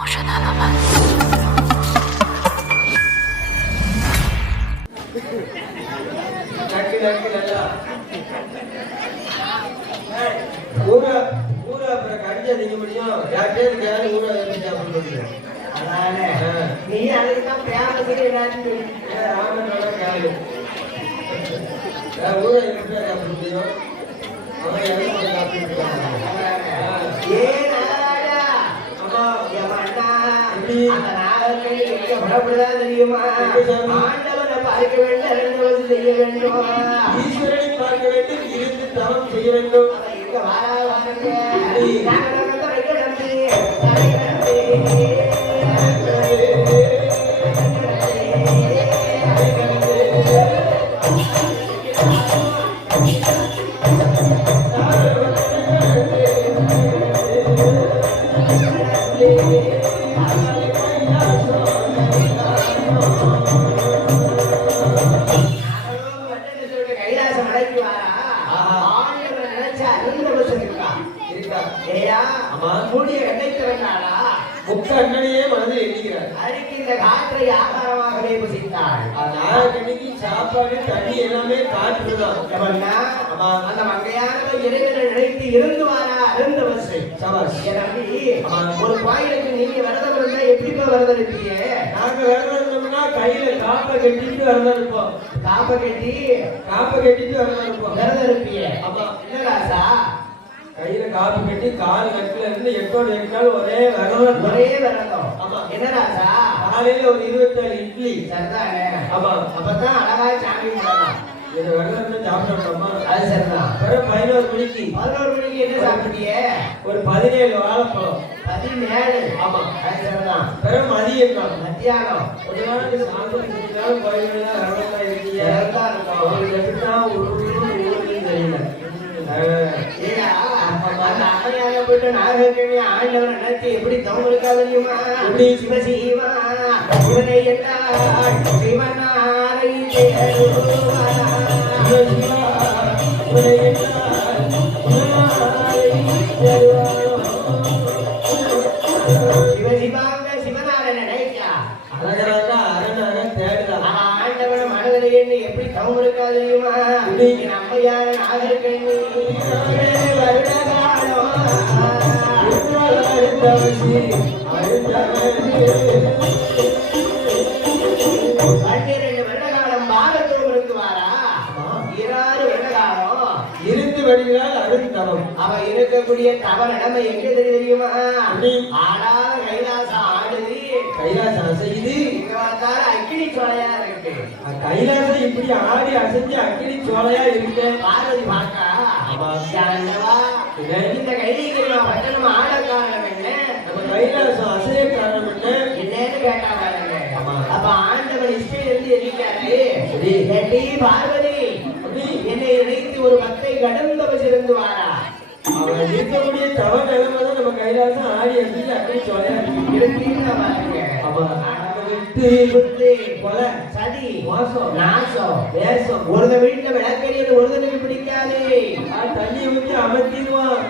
ಔಷಧನವ ஊரா ஊரா அப்புறம் கடிஞ்சா திங்க முடியும். யார்கிட்டயும் கேளு ஊரா எப்படி சாப்பிடுறது. நீ அதுக்குதான் பேரத்துக்கு ஏதாச்சும் ராமனோட கேளு ஊரா எப்படி சாப்பிட முடியும். அவன் எவ்வளவு சாப்பிட்டுருக்காங்க. ஏன் நாராஜா அம்மா எவன்டா எப்படி அந்த நாகர்கள் எங்க புறப்படுதான் தெரியுமா? ஆண்டவனை பார்க்க வேண்டும், அறிந்தவன் செய்ய வேண்டும். ஈஸ்வரனை பார்க்க வேண்டும், இருந்து தவம் செய்ய வேண்டும். அவன் எங்க வாரா வாருங்க நாங்கள் தலை கிடந்து தலை கிடந்து கைலாசம் அடைக்கு வாரா ஆண்டவனை நினைச்சா அறிந்தவன் இருக்கா இருக்கா? ஏயா ஆமா. மூடிய கண்ணைத்து வேண்டாளா முக்க அண்ணனையே மனதில் எண்ணுகிறார். அன்னைக்கு இந்த காற்றை ஆகாரமாகவே புசித்தாள். நாகக்கண்ணிக்கு சாப்பாடு தண்ணி எல்லாமே காற்றுதான். எவன்னா? ஆமா. அந்த மங்கையானவன் இறைவனை நினைத்து இருந்து வாரா அருந்தவசை. சபாஷ். என் தம்பி, ஆமா. ஒரு கோயிலுக்கு நீங்க விரதம் இருந்தா எப்படிப்பா விரதம் இருப்பீங்க? நாங்க விரதம் இருந்தோம்னா கையில காப்பை கட்டிட்டு விரதம் இருப்போம். காப்ப கட்டி காப்பை கட்டிட்டு விரதம் இருப்போம். விரதம் இருப்பீங்க. ஆமா. என்ன ராசா? கையில காப்பு கட்டி கால் கட்டுல இருந்து எட்டோடு எட்டால் ஒரே விரதம். ஒரே விரதம். ஆமா. என்ன ராசா? காலையில ஒரு 27 இட்லி. சரிதானே? ஆமா. அப்பதான் அழகா சாமி கும்பிடலாம். இந்த விரதத்தை சாப்பிட்டோம்மா. அது சரிதான். பிறகு 11 மணிக்கு 11 மணிக்கு என்ன சாப்பிட்டீங்க? ஒரு 17 வாழைப்பழம். 17. ஆமா. அது சரிதான். பிறகு மதியம் தான். மத்தியானம் ஒரு நாளைக்கு சாப்பிட்டு செஞ்சாலும் கோயில்களா விரதமா இருக்கீங்க. விரதம் இருக்கோம். உங்களுக்கு எப்படிதான் ஊருன்னு தெரியல. ஏயா, அந்த அம்மையாக போயிட்டு நாகக்கண்ணி ஆண்டவனை நினைத்து எப்படி தவம் இருக்கா தெரியுமா? எப்படி? சிவசிவா சிவனை என்றால் சிவனாரை தேடுவாரா. சிவசிவாங்க சிவனாரை நினைக்கா அழகராக அரணாக தேடுறா. ஆண்டவன மனதில் என்ன எப்படி தவம் இருக்கா தெரியுமா? என் அம்மையான நாகக்கண்ணி வருடகாலம் 12 வருடகாலம் பாரதூருக்கு வாரா. 16 வருடகாலம் இருந்து வருகிறாள் அருந்தவம். அவ இருக்கக்கூடிய தவ நிலைமை எங்க தெரியுமா? ஆடாத கைலாசம் ஆடுது. கைலாசம் அசையுது. இங்க பார்த்தாலும் அக்கினி சோலையா இருக்கு. கைலாசம் இப்படி ஆடி அசைஞ்சு அக்கினி சோலையா இருக்கு. பார்வதி பார்க்கா ஆண்டவா, இந்த கைதிகளை பட்டணம் ஆட காரணம் என்ன? நம்ம கைலாசம் அசைய காரணம் என்ன? என்னன்னு கேட்டா பாருங்க. அப்ப ஆண்டவன் இஷ்டம் இருந்து எதிர்க்காரு. சரி. ஏண்டி பார்வதி, என்னை நினைத்து ஒரு பக்தை கடந்த வச்சிருந்து வாரா. அவன் இருக்கக்கூடிய தவ நிலைமை தான் நம்ம கைலாசம் ஆடி அசைஞ்சு அக்கினி சோலையா இருக்குன்னு பாருங்க. ஆமா. விட்டு விட்டு கொலை சதி மோசம் நாசம் வேஷம். ஒருத்த வீட்டுல விளக்கறியது ஒருத்தனுக்கு பிடிக்காது. தண்ணியை ஊற்றி அமர்த்திடுவான்.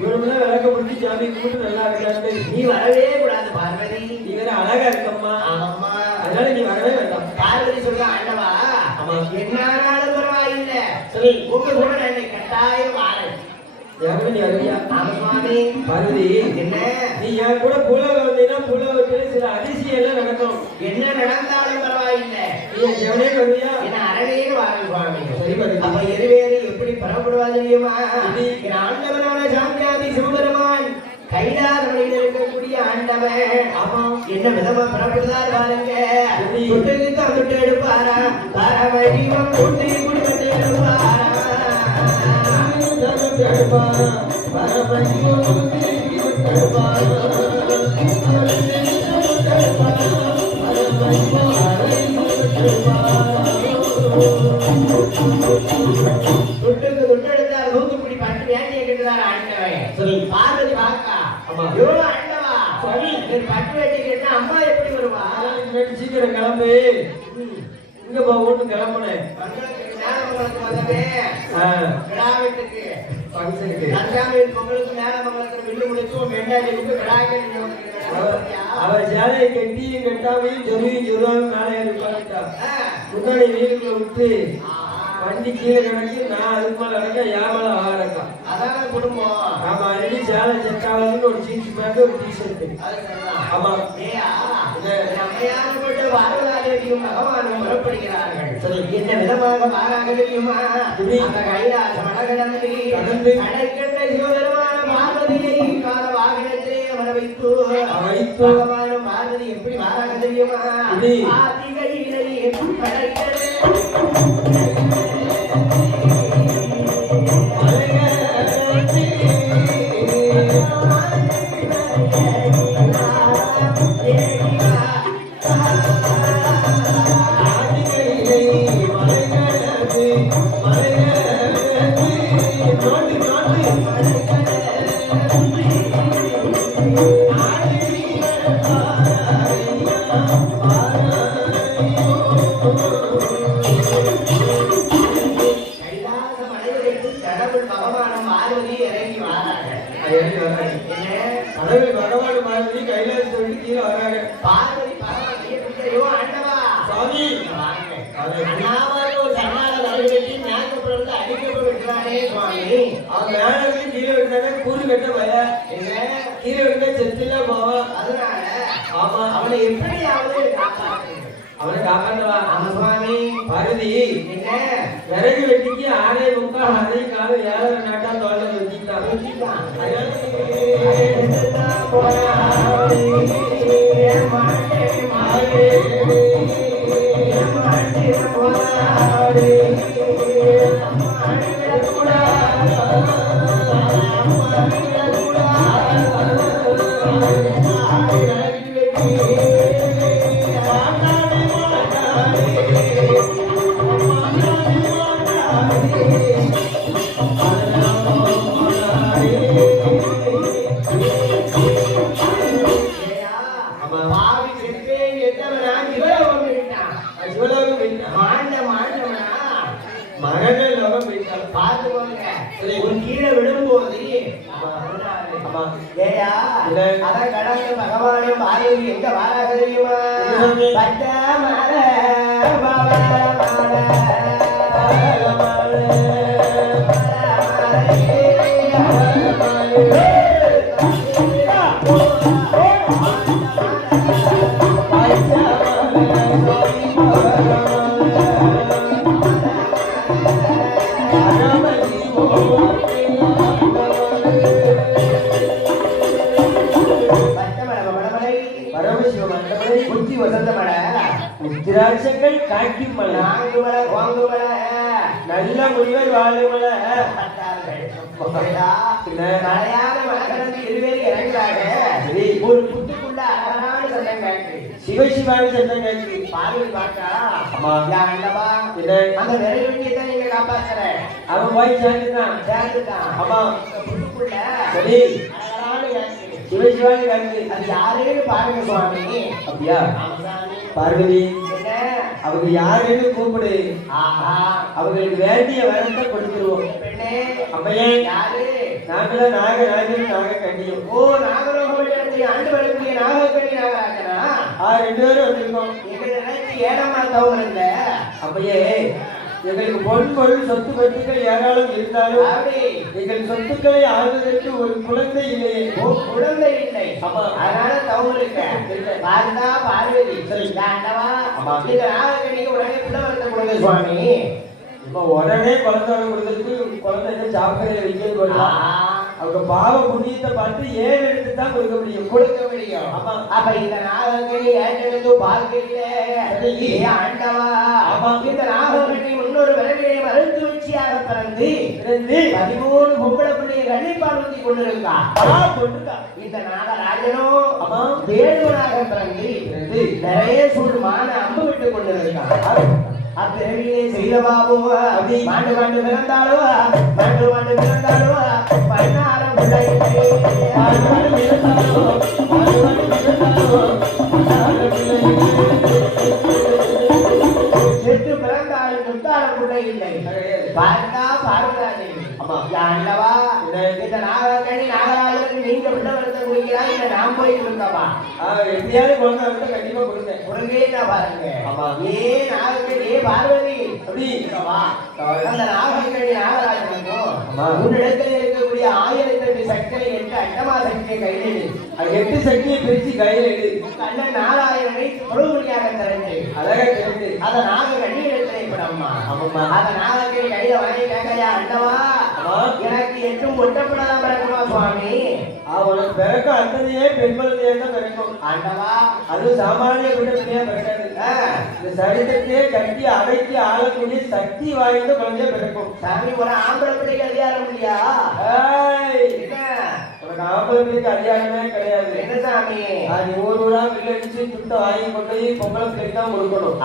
இவனும் விளக்க பிடிச்சி சாமி கும்பிட்டு நல்லா இருக்காரு. நீ வரவே கூடாது பார்வதி. நீ வேற அழகா இருக்கம்மா. ஆமாம்மா. அதனால நீ வரவே வேண்டாம். பார்வதி சொல்ல ஆண்டவா, ஆமா. என்னாலும் பரவாயில்லை. சரி, உங்க கூட என்னை கட்டாயம் வாரேன். நீ வருவியா? ஆமா சுவாமி. பார்வதி, என்ன நீ என் கூட புலவ வந்தீங்கன்னா புலவத்துல சில அதிசயம் எல்லாம் நடக்கும். என்ன நடந்தாலும் பரவாயில்லை. நீ ஜெவனே வருவியா? என்ன அரணேன்னு வாரேன் சுவாமி. சரி பார்வதி. அப்ப இருவேறு எப்படி புறப்படுவா தெரியுமா? என் ஆண்டவனான சாமியாதி சிவபெருமான் கைலாசமலையில் இருக்கக்கூடிய ஆண்டவன். ஆமா. என்ன விதமா புறப்படுதார் பாருங்க. தொட்டுக்கு தான் தொட்டு எடுப்பாரா. பரமஜீவம் தொட்டு குடிபட்டு எடுப்பாரா. தொட்டுக்கு தொட்டு எடுத்தார். தூத்துக்குடி பட்டு வேண்டிய கிட்டுதார் ஆண்டவன். சரி, பார்வதி வாக்கா. எவ்வளவு ஆண்டவா, பட்டு வேட்டி கேட்டா அம்மா எப்படி வருவா? சீக்கிரம் கிளம்பு. இங்க போகணும் கிளம்புனேன். விழாவிட்டுக்கு ஃபங்க்ஷனுக்கு பொங்கலுக்கு நேரம் வில்லு முடிச்சு வெண்டாடி விட்டு விழாக்கள் அவ சேலையை கட்டியும் கட்டாமையும் சொல்லுவாங்க மேலே இருப்பாங்க. முன்னாடி வீட்டுக்குள்ள விட்டு வண்டி கீழே கிடக்கு, நான் அதுக்கு மேல நடக்க என் மேல ஆடக்கா. அதான் குடும்பம். ஆமா, அடி சேலை செட்டாவதுன்னு ஒரு ஜீன்ஸ் பேண்ட் ஒரு டிஷர்ட். ஆமா, நம்மையானப்பட்ட வாழ்வாதாரியும் பகவானும் புறப்படுகிறார்கள். என்ன விதமாக மாறாக தெரியுமா? அந்த கைலாச மடகடந்து கடைக்கண்ட சிவபெருமான பார்வதியை கால வாகனத்திலே அமர வைத்து பகவானும் பார்வதி எப்படி மாறாக தெரியுமா? ஆதிகையிலே படைக்கிறது விறகு வெட்டிக்கு 6:45 அதே காலம் 7 நாட்டா தோல்ல வச்சுட்டான். பகவானும் பார்வதி எங்க வாராக தெரியுமா? உத்திராட்சங்கள் காய்க்கும் மலை, நல்ல முனிவர் வாழும் மலை. மலையான மலகடந்து இருவேறு இறங்குறாங்க. ஒரு புட்டுக்குள்ள அழகான சட்டம் காய்க்கு, சிவசிவான சட்டம் காய்க்கு. பார்வதி பார்த்தா அந்த விரைவியத்தை நீங்க காப்பாத்துற அவன் போய் சேர்ந்துட்டான். ஆமா, புட்டுக்குள்ள சரி அழகான காய்க்கு, சிவசிவான காய்க்கு. அது யாருன்னு பாருங்க சுவாமி. அப்படியா பார்வதி, அவங்க யாருன்னு கூப்பிடு. அவங்களுக்கு வேண்டிய வரத்தை கொடுத்துருவோம். அம்மையே, நாங்கள நாக கண்டியும். ஓ, நாகலோகத்தில் ஆண்டு வரக்கூடிய நாகக்கண்ணி நாகராஜனா? 2 பேரும் வந்திருக்கோம். எங்களுக்கு ஏடமா தவறு இல்ல. அம்மையே, எங்களுக்கு பொருள் சொத்து பத்துக்கள் ஏராளம் இருந்தாலும் எங்கள் சொத்துக்களை ஆள்வதற்கு ஒரு குழந்தை இல்லையே. குழந்தை இல்லை, அதனால தவறு பார்த்தா பார்வதி சொல்லிட்டாண்டவா உடனே பிள்ளை கொடுங்க சுவாமி. இப்ப உடனே குழந்தை கொடுக்கறதுக்கு குழந்தைங்க சாப்பிட வைக்க அவங்க பாவ புண்ணியத்தை பார்த்து 7 எடுத்து தான் கொடுக்க முடியும். ஆமா, அப்ப இந்த நாகக்கணி ஏற்றெடுத்து பார்க்கல ஆண்டவா. இந்த நாகக்கணி முன்னொரு விரைவியை மறுத்து வச்சியாக பிறந்து 13 பொம்பளை பிள்ளையை கண்டிப்பால் ஊற்றி கொண்டிருக்கா. இந்த நாகராஜனோ வேடுவனாக பிறந்து நிறைய சூழ்மான அம்பு விட்டு கொண்டிருக்கான். அப்பிறவியை செய்த பாபு மாண்டு பிறந்தாலோ பண்ணாரம் செத்து பிறந்தாலும் சுத்தாரம் கூட இல்லை. பார்த்தா பார்வதி இந்த நாகக்கணி நாகராஜனுக்கு நீங்க பிள்ளை வளர்த்த குடிக்கிறார். இந்த நாம நான் போய் கொடுக்கவா எப்படியாவது குழந்தை வந்து கண்டிப்பா கொடுங்க முருகேன்னா பாருங்க ஆமா ஏ நாகக்கணி ஏ பார்வதி அப்படி வா அந்த நாகக்கணி நாகராஜனுக்கும் ஆமா. உன்னிடத்தில் இருக்கக்கூடிய 1008 சக்தியை 8 அண்டமா சக்தியை கையில் எடு. அது 8 சக்தியை பிரிச்சு கையில எடு கண்ணன் நாராயணனை தொழுமொழியாக திறந்து அழகா தெரிந்து அத நாகக்கணி இடத்திலே படம்மா ஆமாம்மா. அத நாகக்கணி கையில வாங்கி கேட்கையா அண்டவா ஆமா. எனக்கு 8 ஒட்டப்படாதான் பிறக்குமா சுவாமி உனக்கு பிறக்க அந்தனையே பெண் குழந்தையே தான் பிறக்கும் ஆண்டவா அது சாமானிய குழந்தையா பிறக்காது இந்த சரித்திரத்தையே கட்டி அடக்கி ஆளக்கூடிய சக்தி வாய்ந்த குழந்தையா பிறக்கும் சாமி ஒரு ஆம்பளை பிள்ளைக்கு அதிகாரம் இல்லையா என்ன உனக்கு ஆம்பளை பிள்ளைக்கு அதிகாரமே கிடையாது என்ன சாமி அது ஊரா வில்லடிச்சு துட்ட வாங்கி கொண்டு போய் பொம்பளை பிள்ளைக்கு தான் கொடுக்கணும்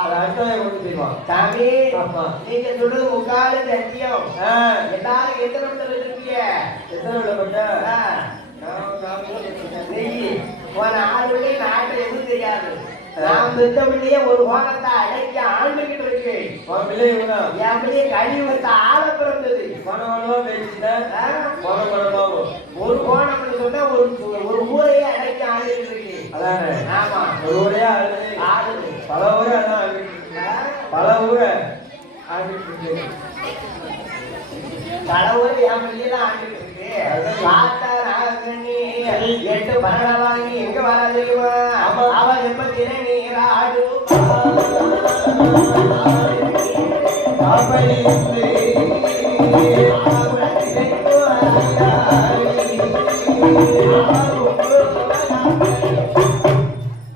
அது அடுத்தவன் கொண்டு போயிடுவான் சாமி ஆமா. நீங்க சொல்றது முக்கால சத்தியம் ஆ, எல்லாரும் எத்தனை இடத்துல இருக்கீங்க எத்தனை விடப்பட்ட உன் ஆறு பிள்ளை நாட்டு எதுவும் தெரியாது நான் பெத்த பிள்ளைய ஒரு கோணத்தை அடக்கி ஆண்டுகிட்டு இருக்கு உன் பிள்ளை இவனா என் பிள்ளைய கழிவுத்த ஆள பிறந்தது பணவளவா பேசிட்ட பணம் ஒரு கோணம்னு சொன்னா ஒரு ஊரையே அடக்கி ஆண்டுகிட்டு இருக்கு அதானே ஆமா ஒரு ஊரே ஆளுது ஆடுது பல ஊரை அதான் ஆகிட்டு பல ஊரை ஆகிட்டு இருக்கு கடவுள் என் பிள்ளையெல்லாம் ஆண்டுகிட்டு இருக்கு பார்த்தா நாகக்கண்ணி 8 பரட வாங்கி எங்க வரா தெரியுமா அவன் எப்ப திரைநீராடு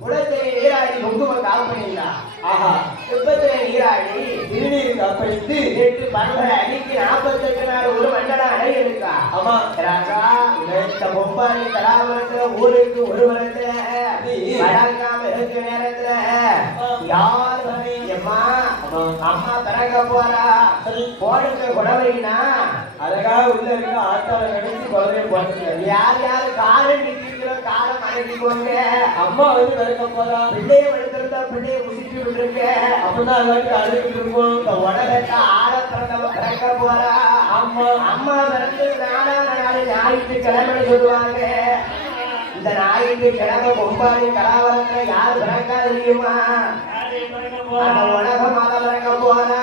குளத்திலே நீராடி குங்குமம் காப்பணிங்களா ஆஹா வெப்பத்திலே நீராடி திருநீர் காப்பழித்து 8 பரட அடிக்கு 48 நாள் ஒரு மண்டலம் அடை இருக்கா ஆமா ராஜா இந்த பொம்பாடி கலாபுரத்துல ஊருக்கு ஒரு வருடத்துல வழங்காம இருக்க நேரத்துல யார் அம்மா அம்மா பிறக்க போறா போடுங்க குடவைனா அழகா உள்ள இருக்க ஆட்டாள கடிச்சு குழந்தைய போட்டு யார் யார் காலம் நிற்கிறோம் காலம் அடக்கிக்கோங்க அம்மா வந்து பிறக்க போறா பிள்ளைய வளர்த்துருந்தா பிள்ளைய குசிச்சு விட்டுருங்க அப்பதான் எல்லாத்தையும் அழுகிட்டு இருக்கும் இந்த உலகத்தை ஆட பிறந்தவ பிறக்க போறா அம்மா அம்மா பிறந்து நாள் ஞாயிற்றுக்கிழமை சொல்லுவாங்க இந்த ஞாயிற்றுக்கிழமை பொம்பாடி கலாவரத்துல யார் பிறக்கா தெரியுமா அந்த உலகம் அதை பிறக்க போறா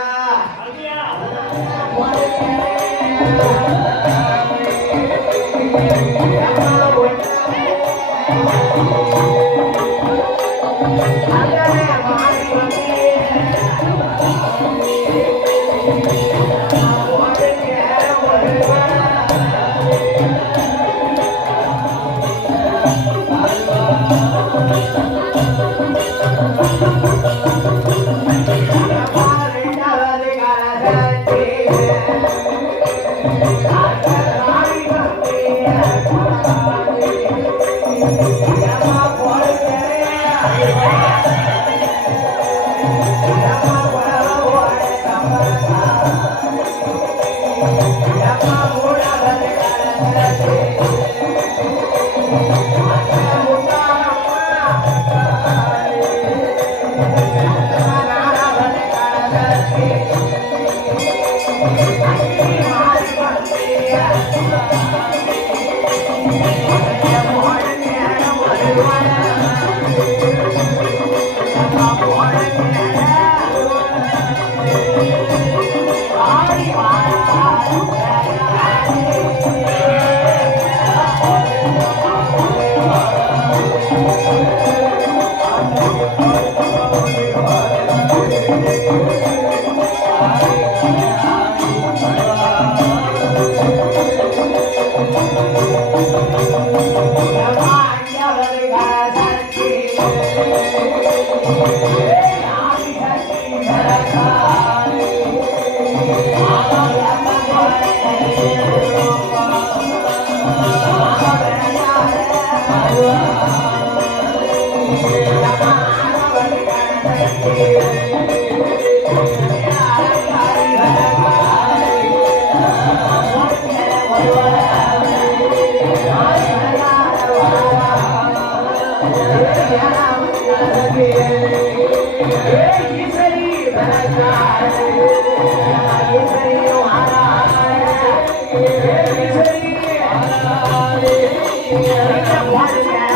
Yeah.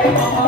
Thank you.